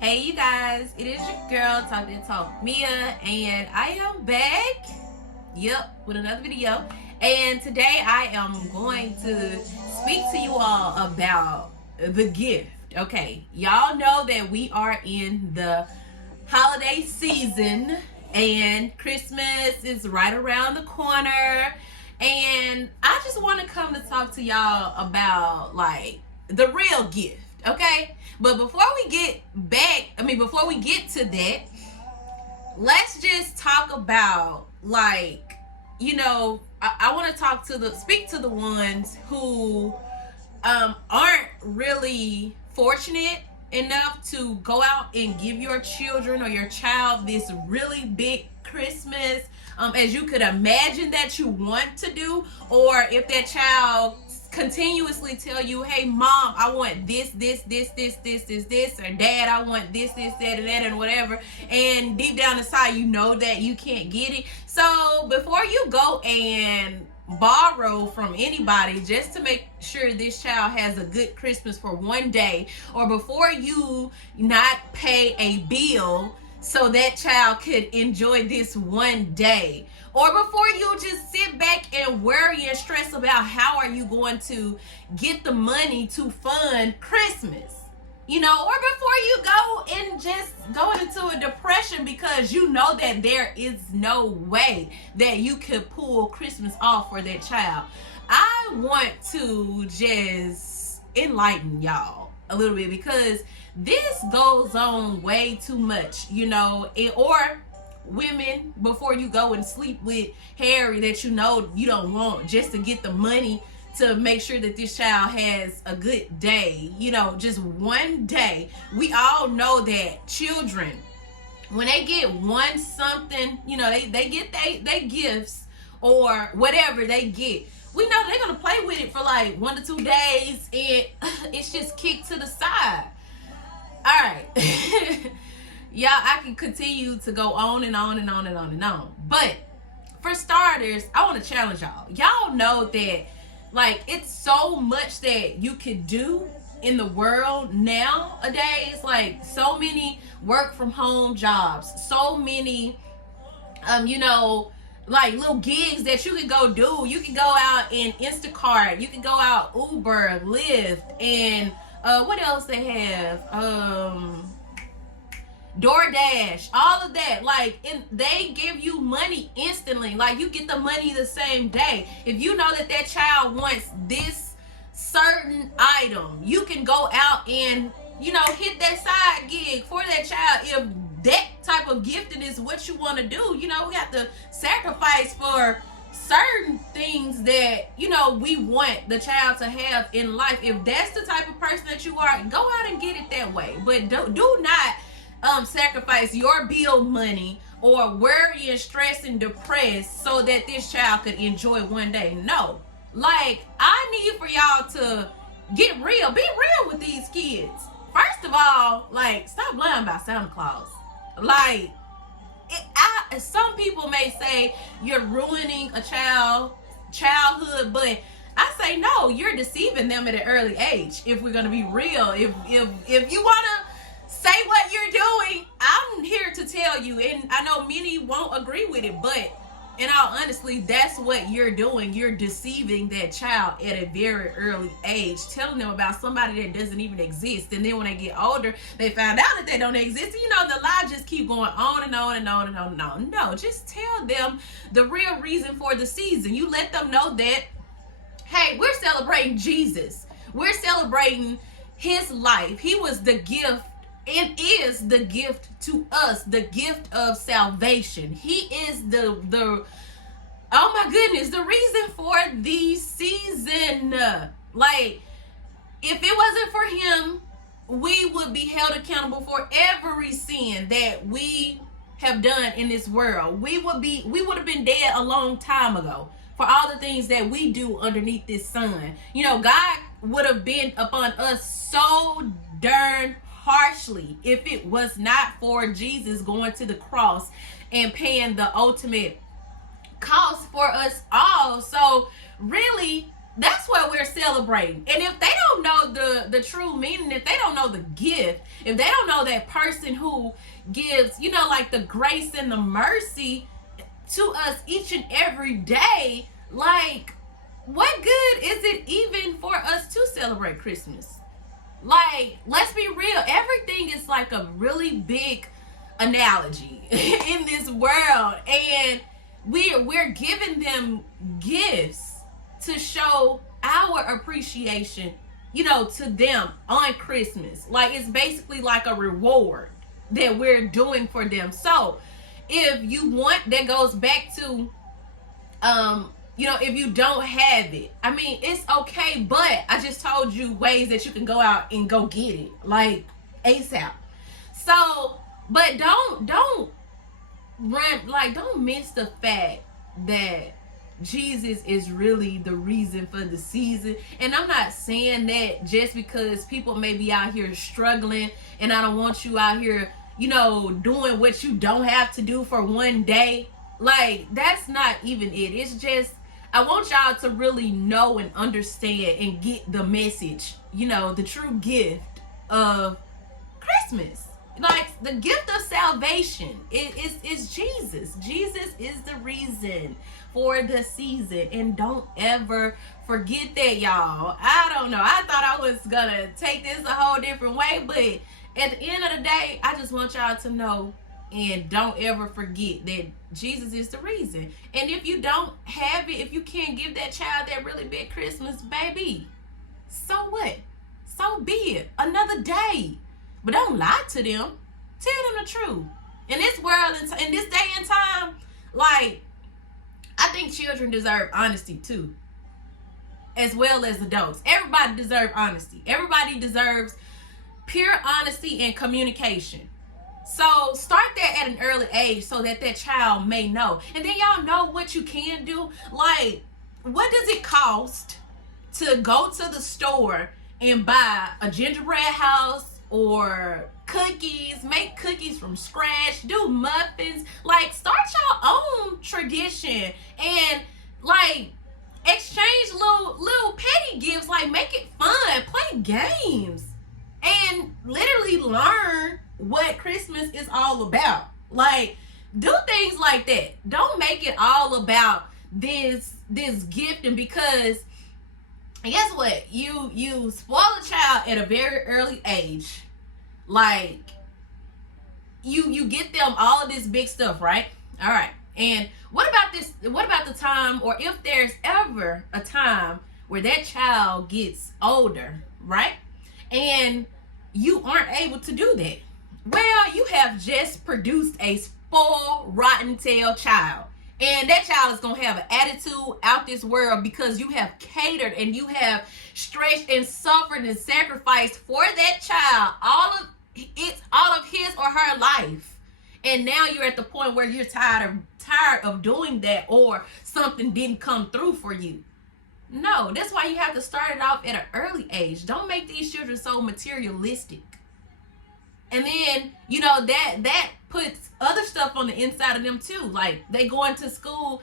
Hey you guys, it is your girl Talk That Talk Mia, and I am back. Yep, with another video. And today I am going to speak to you all about the gift. Okay, y'all know that we are in the holiday season and Christmas is right around the corner. And I just want to come to talk to y'all about like the real gift, okay? But before we get to that, let's just talk about like, I want to speak to the ones who aren't really fortunate enough to go out and give your children or your child this really big Christmas as you could imagine that you want to do, or if that child continuously tell you, hey mom, I want this, or dad, I want this, that, and that, and whatever, and deep down inside you know that you can't get it. So before you go and borrow from anybody just to make sure this child has a good Christmas for one day, or before you not pay a bill so that child could enjoy this one day, or before you just sit back and worry and stress about how are you going to get the money to fund Christmas, or before you go and just go into a depression because you know that there is no way that you could pull Christmas off for that child. I want to just enlighten y'all a little bit because this goes on way too much, or women, before you go and sleep with Harry that you know you don't want just to get the money to make sure that this child has a good day, just one day. We all know that children, when they get one something, they get they gifts or whatever they get, we know they're gonna play with it for like 1 to 2 days and it's just kicked to the side. All right. Yeah, I can continue to go on and on and on and on and on. But for starters, I want to challenge y'all. Y'all know that like it's so much that you could do in the world nowadays. Like so many work from home jobs, so many like little gigs that you can go do. You can go out in Instacart, you can go out Uber, Lyft, and what else they have? DoorDash, all of that. They give you money instantly. Like you get the money the same day. If you know that child wants this certain item, you can go out and hit that side gig for that child. If that type of gifting is what you want to do, we have to sacrifice for certain things that we want the child to have in life. If that's the type of person that you are, go out and get it that way. But do not sacrifice your bill money or worry and stress and depress so that this child could enjoy one day. No, like I need for y'all to get real, be real with these kids. First of all, like stop lying about Santa Claus. Like some people may say you're ruining a childhood, but I say no, you're deceiving them at an early age. If we're gonna be real, if you wanna say what you're doing, I'm here to tell you, and I know many won't agree with it, but in all honesty, that's what you're doing. You're deceiving that child at a very early age, telling them about somebody that doesn't even exist, and then when they get older, they find out that they don't exist. The lies just keep going on and on and on and on and on. No, just tell them the real reason for the season. You let them know that, hey, we're celebrating Jesus. We're celebrating his life. He was the gift and is the gift to us, the gift of salvation. He is the oh my goodness, the reason for the season. Like, if it wasn't for him, we would be held accountable for every sin that we have done in this world. We would have been dead a long time ago for all the things that we do underneath this sun. God would have been upon us so darn harshly if it was not for Jesus going to the cross and paying the ultimate cost for us all. So really, That's what we're celebrating. And if they don't know the true meaning, if they don't know the gift, if they don't know that person who gives, like the grace and the mercy to us each and every day, like, what good is it even for us to celebrate Christmas? Like, let's be real. Everything is like a really big analogy in this world, and we're giving them gifts to show our appreciation, to them on Christmas. Like, it's basically like a reward that we're doing for them. So if you want, that goes back to if you don't have it, I mean, it's okay, but I just told you ways that you can go out and go get it, like, ASAP. So, but don't run, like, don't miss the fact that Jesus is really the reason for the season. And I'm not saying that just because people may be out here struggling, and I don't want you out here, doing what you don't have to do for one day. Like, that's not even it. It's just, I want y'all to really know and understand and get the message, the true gift of Christmas. Like, the gift of salvation is Jesus. Jesus is the reason for the season. And don't ever forget that, y'all. I don't know. I thought I was gonna take this a whole different way, but at the end of the day, I just want y'all to know, and don't ever forget that Jesus is the reason. And if you don't have it, if you can't give that child that really big Christmas, baby, so what? So be it. Another day. But don't lie to them. Tell them the truth. In this world, in this day and time, like, I think children deserve honesty too, as well as adults. Everybody deserves honesty. Everybody deserves pure honesty and communication. So start that at an early age so that child may know. And then y'all know what you can do. Like, what does it cost to go to the store and buy a gingerbread house or cookies, make cookies from scratch, do muffins? Like, start your own tradition and, like, exchange little petty gifts. Like, make it fun, play games, and literally learn what Christmas is all about. Like, do things like that. Don't make it all about this gifting, because guess what? You spoil a child at a very early age. Like, you get them all of this big stuff, right? All right. And what about this? What about the time, or if there's ever a time where that child gets older, right? And you aren't able to do that. Well, you have just produced a spoiled, rotten tail child. And that child is going to have an attitude out this world, because you have catered and you have stretched and suffered and sacrificed for that child all of his or her life. And now you're at the point where you're tired of doing that, or something didn't come through for you. No, that's why you have to start it off at an early age. Don't make these children so materialistic. And then, that puts other stuff on the inside of them too. Like, they go into school,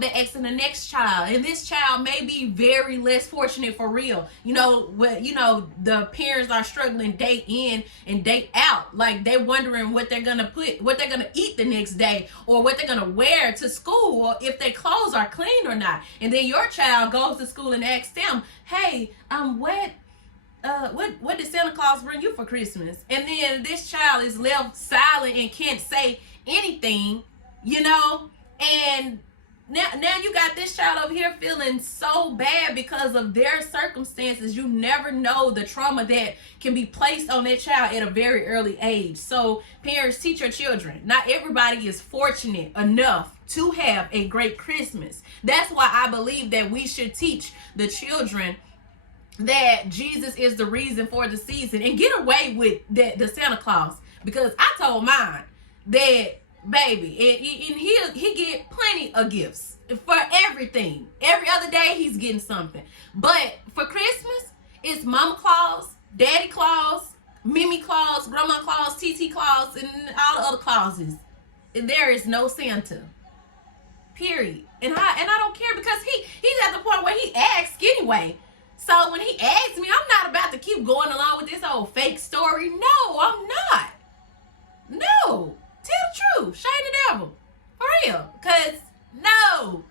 they're asking the next child. And this child may be very less fortunate for real. The parents are struggling day in and day out. Like, they're wondering what they're going to eat the next day, or what they're going to wear to school, or if their clothes are clean or not. And then your child goes to school and asks them, hey, what did Santa Claus bring you for Christmas? And then this child is left silent and can't say anything, and now you got this child over here feeling so bad because of their circumstances. You never know the trauma that can be placed on that child at a very early age. So parents, teach your children. Not everybody is fortunate enough to have a great Christmas. That's why I believe that we should teach the children that Jesus is the reason for the season, and get away with the Santa Claus. Because I told mine that, baby, and he get plenty of gifts for everything. Every other day he's getting something. But for Christmas, it's Mama Claus, Daddy Claus, Mimi Claus, Grandma Claus, TT Claus, and all the other Clauses. There is no Santa. Period. And I don't care because he's at the point where he asks anyway. So when he asks me, I'm not about to keep going along with this old fake story. No, I'm not. No. Tell the truth. Shame the devil. For real. Because, no.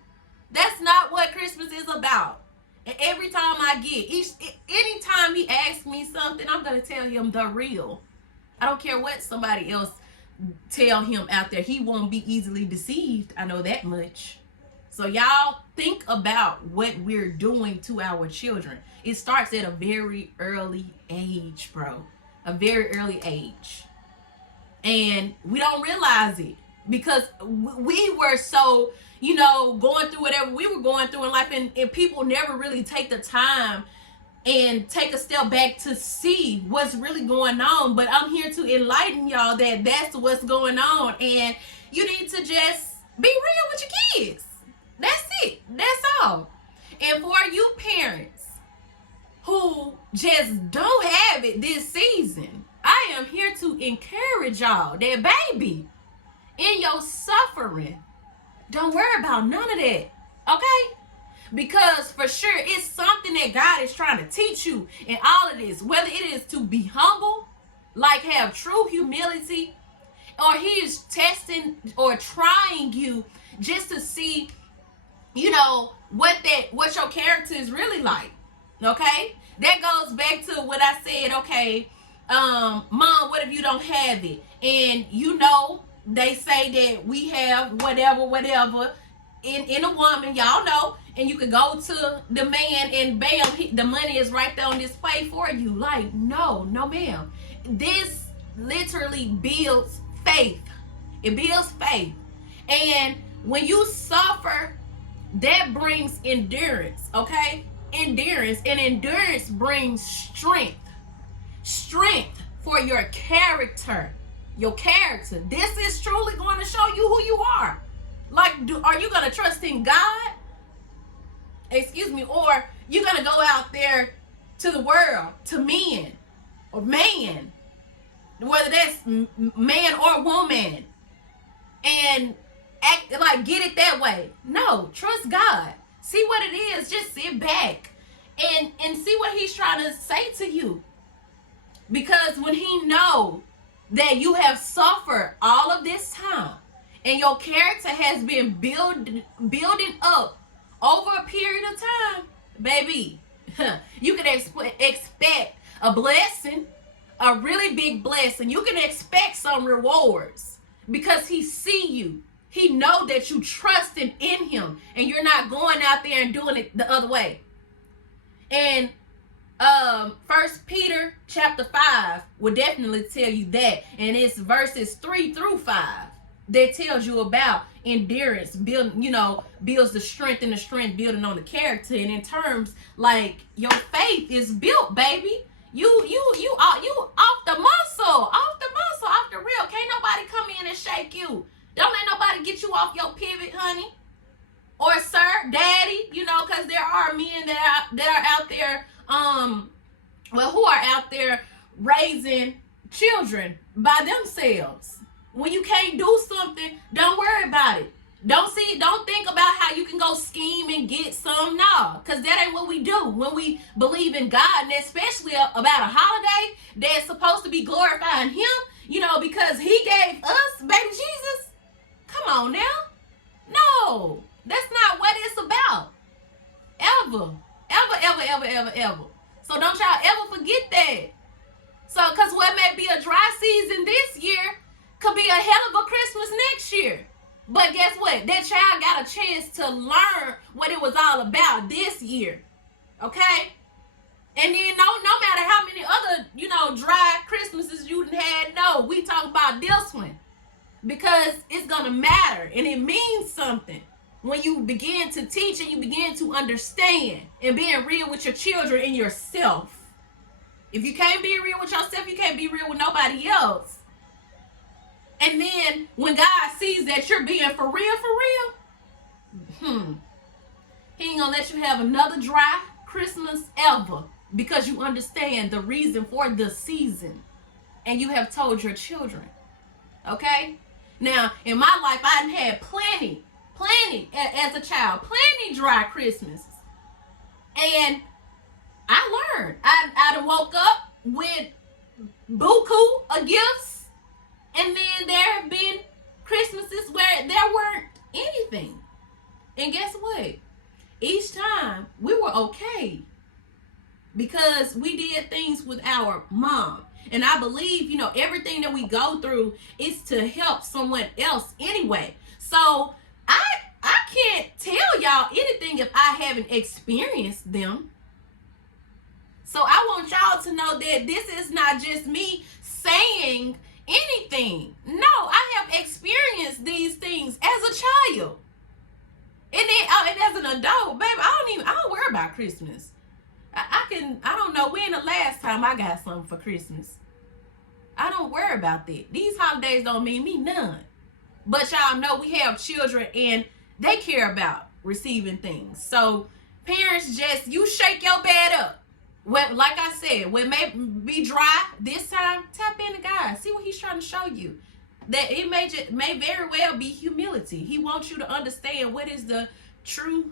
That's not what Christmas is about. And every time I get, anytime he asks me something, I'm going to tell him the real. I don't care what somebody else tell him out there. He won't be easily deceived. I know that much. So y'all think about what we're doing to our children. It starts at a very early age, bro. A very early age. And we don't realize it because we were so, going through whatever we were going through in life, and people never really take the time and take a step back to see what's really going on. But I'm here to enlighten y'all that that's what's going on, and you need to just be real with your kids. That's it. That's all. And for you parents who just don't have it this season, I am here to encourage y'all that, baby, in your suffering, don't worry about none of that, okay? Because for sure, it's something that God is trying to teach you in all of this, whether it is to be humble, like have true humility, or he is testing or trying you just to see, what your character is really like, okay? That goes back to what I said, okay, Mom, what if you don't have it? And they say that we have whatever in a woman, y'all know, and you could go to the man and bam, the money is right there on display for you. Like, no ma'am. This literally builds faith. It builds faith. And when you suffer, that brings endurance, okay? Endurance. And endurance brings strength. Strength for your character. Your character. This is truly going to show you who you are. Like, are you going to trust in God? Excuse me. Or you're going to go out there to the world, to men, or man, whether that's man or woman, and act like get it that way. No, trust God. See what it is. Just sit back and see what he's trying to say to you. Because when he knows that you have suffered all of this time and your character has been building up over a period of time, baby, you can expect a blessing, a really big blessing. You can expect some rewards because he see you. He know that you trusting in him and you're not going out there and doing it the other way. And 1 Peter chapter 5 will definitely tell you that. And it's verses 3-5 that tells you about endurance, builds the strength, and the strength building on the character. And in terms like your faith is built, baby. You off the muscle, off the real. Can't nobody come in and shake you. Don't let nobody get you off your pivot, honey. Or sir, daddy, because there are men that are out there, who are out there raising children by themselves. When you can't do something, don't worry about it. Don't think about how you can go scheme and get some. No, because that ain't what we do when we believe in God, and especially about a holiday that's supposed to be glorifying him, because he gave us baby Jesus. Come on now. No, that's not what it's about. Ever. So don't y'all ever forget that. So, because what may be a dry season this year could be a hell of a Christmas next year. But guess what? That child got a chance to learn what it was all about this year. Okay? And then no matter how many other, dry Christmases you had, no, we talk about this one. Because it's going to matter and it means something when you begin to teach and you begin to understand and being real with your children and yourself. If you can't be real with yourself, you can't be real with nobody else. And then when God sees that you're being for real, he ain't going to let you have another dry Christmas ever because you understand the reason for the season and you have told your children. Okay? Now, in my life, I had plenty plenty as a child, plenty dry Christmases. And I learned. I done woke up with buku of gifts, and then there have been Christmases where there weren't anything. And guess what? Each time we were okay because we did things with our mom. And I believe, everything that we go through is to help someone else anyway. So I can't tell y'all anything if I haven't experienced them. So I want y'all to know that this is not just me saying anything. No, I have experienced these things as a child. And then and as an adult, baby, I don't worry about Christmas. I don't know when the last time I got something for Christmas. I don't worry about that. These holidays don't mean me none. But y'all know we have children and they care about receiving things. So parents, just you shake your bed up. Well, like I said, when may be dry this time, tap into God. See what he's trying to show you. That it may very well be humility. He wants you to understand what is the true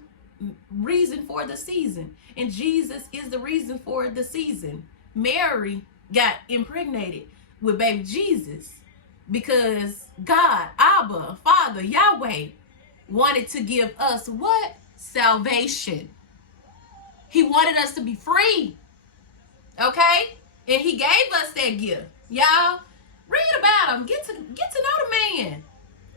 reason for the season. And Jesus is the reason for the season. Mary got impregnated with baby Jesus because God, Abba, Father, Yahweh wanted to give us what? Salvation. He wanted us to be free. Okay? And he gave us that gift. Y'all, read about him. Get to know the man.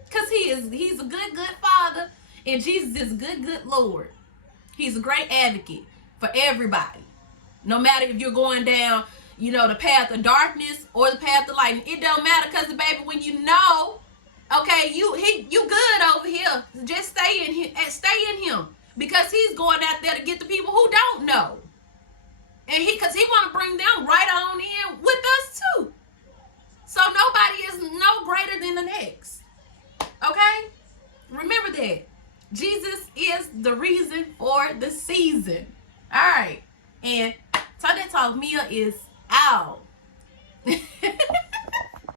Because he's a good father. And Jesus is a good Lord. He's a great advocate for everybody. No matter if you're going down, the path of darkness or the path of light. It don't matter because, baby, when you know, okay, you good over here. Just stay in him. Because he's going out there to get the people who don't know. And because he want to bring them right on in with us too. So nobody is no greater than the next. Okay? Remember that. Jesus is the reason for the season. All right. And Sunday Talk Mia is out.